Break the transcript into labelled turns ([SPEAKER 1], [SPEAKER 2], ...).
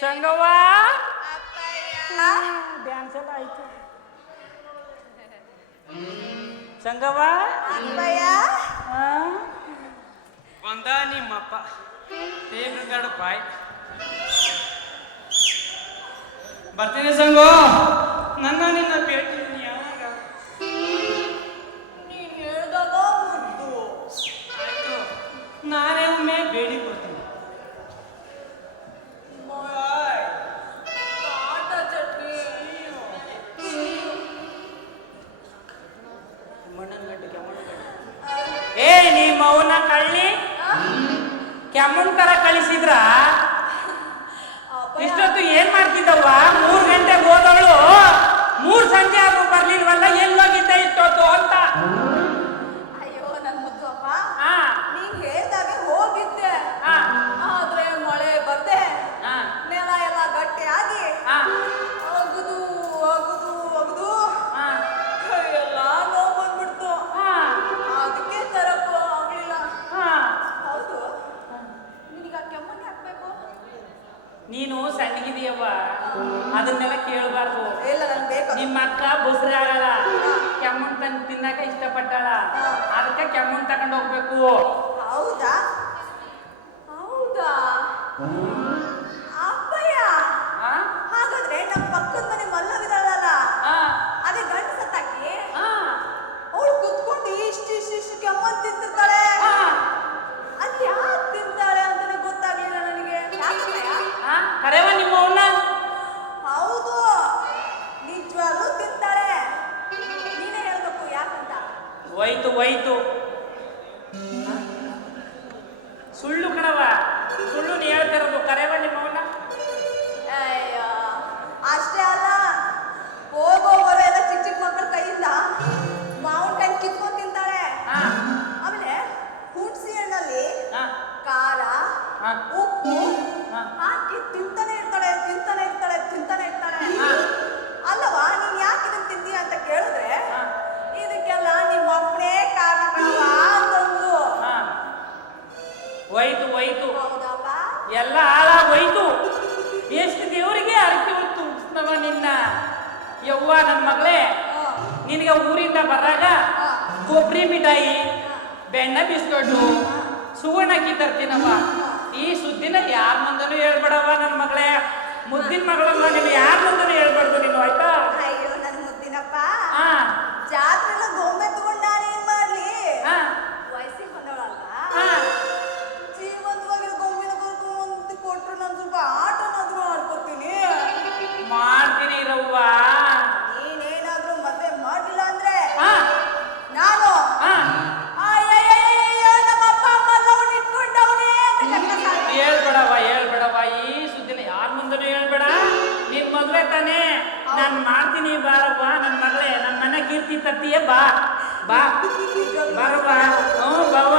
[SPEAKER 1] Sangavva? Dance ಎಲ್ಲ ಆಯ್ತು. ಸಂಗವ್ವ?
[SPEAKER 2] ಬಂದ ನಿಮ್ಮಪ್ಪ. ತೇಬ್ರಗಡ ಬಾಯ್. ಬರ್ತೀನಿ ಸಂಗೋ. ನನ್ನ ನಿನ್ನ ಭೇಟಿ
[SPEAKER 1] ಏ ನೀ ಮೌನ ಕಳ್ಳಿ? ಕೆಮ್ಮನ್ ತರ ಕಳಿಸಿದ್ರ? ಇಷ್ಟೊತ್ತು ಏನ್ ಮಾಡ್ತಿದ್ದವ್ವ? ಮೂರ್ ಗಂಟೆಗೆ ಹೋದವಳು.
[SPEAKER 3] ನೀನು
[SPEAKER 1] ಸಣ್ಣಗಿದೀಯವ್ವ ಅದನ್ನೆಲ್ಲ ಕೇಳಬಾರ್ದು.
[SPEAKER 3] ಇಲ್ಲ ನನ್ ಬೇಕು.
[SPEAKER 1] ನಿಮ್ಮ ಅಕ್ಕ ಬಸ್ರಿ ಆಗಲ್ಲ. ಕೆಮ್ಮನ್ ತಂದು ತಿನ್ನಕ ಇಷ್ಟಪಟ್ಟಾಳ. ಅದಕ್ಕೆ ಕೆಮ್ಮನ್ ತಗೊಂಡು ಹೋಗ್ಬೇಕು.
[SPEAKER 3] ಹೌದಾ? ಹೌದಾ?
[SPEAKER 1] ಸುಳ್ಳು ಕಣವ ಸುಳ್ಳು ನೀ ಹೇಳ್ತಿರೋದು ಕರೆವ ನಿಮ್ಮ ಅವನ್ನ
[SPEAKER 3] ಅಯ್ಯೋ ಅಷ್ಟೇ ಅಲ್ಲ ಹೋಗೋ ಬರೋ ಎಲ್ಲ ಚಿಕ್ಕ ಚಿಕ್ಕ ಮಕ್ಕಳ ಕೈಯಿಂದ ಮೌಂಟನ್ ಕಿತ್ಕೊಂಡು ತಿಂತಾರೆ
[SPEAKER 1] ಹಾ.
[SPEAKER 3] ಆಮೇಲೆ ಹುಣಸಿ ಹಣ್ಣಲ್ಲಿ ಖಾರ. ಉಪ್ಪು. ಹಾಕಿ ತಿಂತಾನೆ ಇರ್ತಾರೆ ತಿಂತಾನೆ ಇರ್ತಾಳೆ ತಿಂತಾನೆ
[SPEAKER 1] ಹೋಯ್ತು ಹೋಯ್ತು. ಎಲ್ಲ ಹಾಳಾಗೋಯ್ತು. ಎಷ್ಟು ದೇವರಿಗೆ ಅರಕೆ ಹೊತ್ತು ಉಪ್ಸ್ನವ ನಿನ್ನ? ಯವ್ವ ನನ್ನ ಮಗಳೇ. ನಿನಗೆ ಊರಿಂದ ಬರಾಗ. ಕೊಬ್ಬರಿ ಮಿಠಾಯಿ ಬೆಣ್ಣೆ ಸುವರ್ಣ ಸುವರ್ಣಕ್ಕಿ ತರ್ತೀನವ್ವ. ಈ ಸುದ್ದಿನ ಯಾರ ಮುಂದನೂ ಹೇಳ್ಬೇಡವ್ವ ನನ್ನ ಮಗಳೇ. ಮುದ್ದಿನ ಮಗಳಲ್ಲ ನೀನು ಯಾರ ಮುಂದನೂ ಹೇಳ್ಬಾರ್ದು ನೀನು ಆಯ್ತಾ?
[SPEAKER 3] ಅಯ್ಯೋ ನನ್ನ ಮುದ್ದಿನಪ್ಪ.
[SPEAKER 1] ಹಾ.
[SPEAKER 3] ಜಾತ್ರೆಲ್ಲ ಹೇಳ್ಬೇಡವ
[SPEAKER 1] ಹೇಳ್ಬೇಡವ್ವ. ಈ ಸುದ್ದಿನ ಯಾರ ಮುಂದನೂ ಹೇಳ್ಬೇಡ. ನಿನ್ ಮದುವೆ ತಾನೇ. ನಾನ್ ಮಾಡ್ತೀನಿ ಬಾರಪ್ಪ ನನ್ನ ಮಗಳೇ ನನ್ನ ಮನೆ ಕೀರ್ತಿ ತತ್ತಿಯೇ ಬಾ. ಬಾ. ಬಾರಪ್ಪ ಹ್ಞೂ ಬಾವ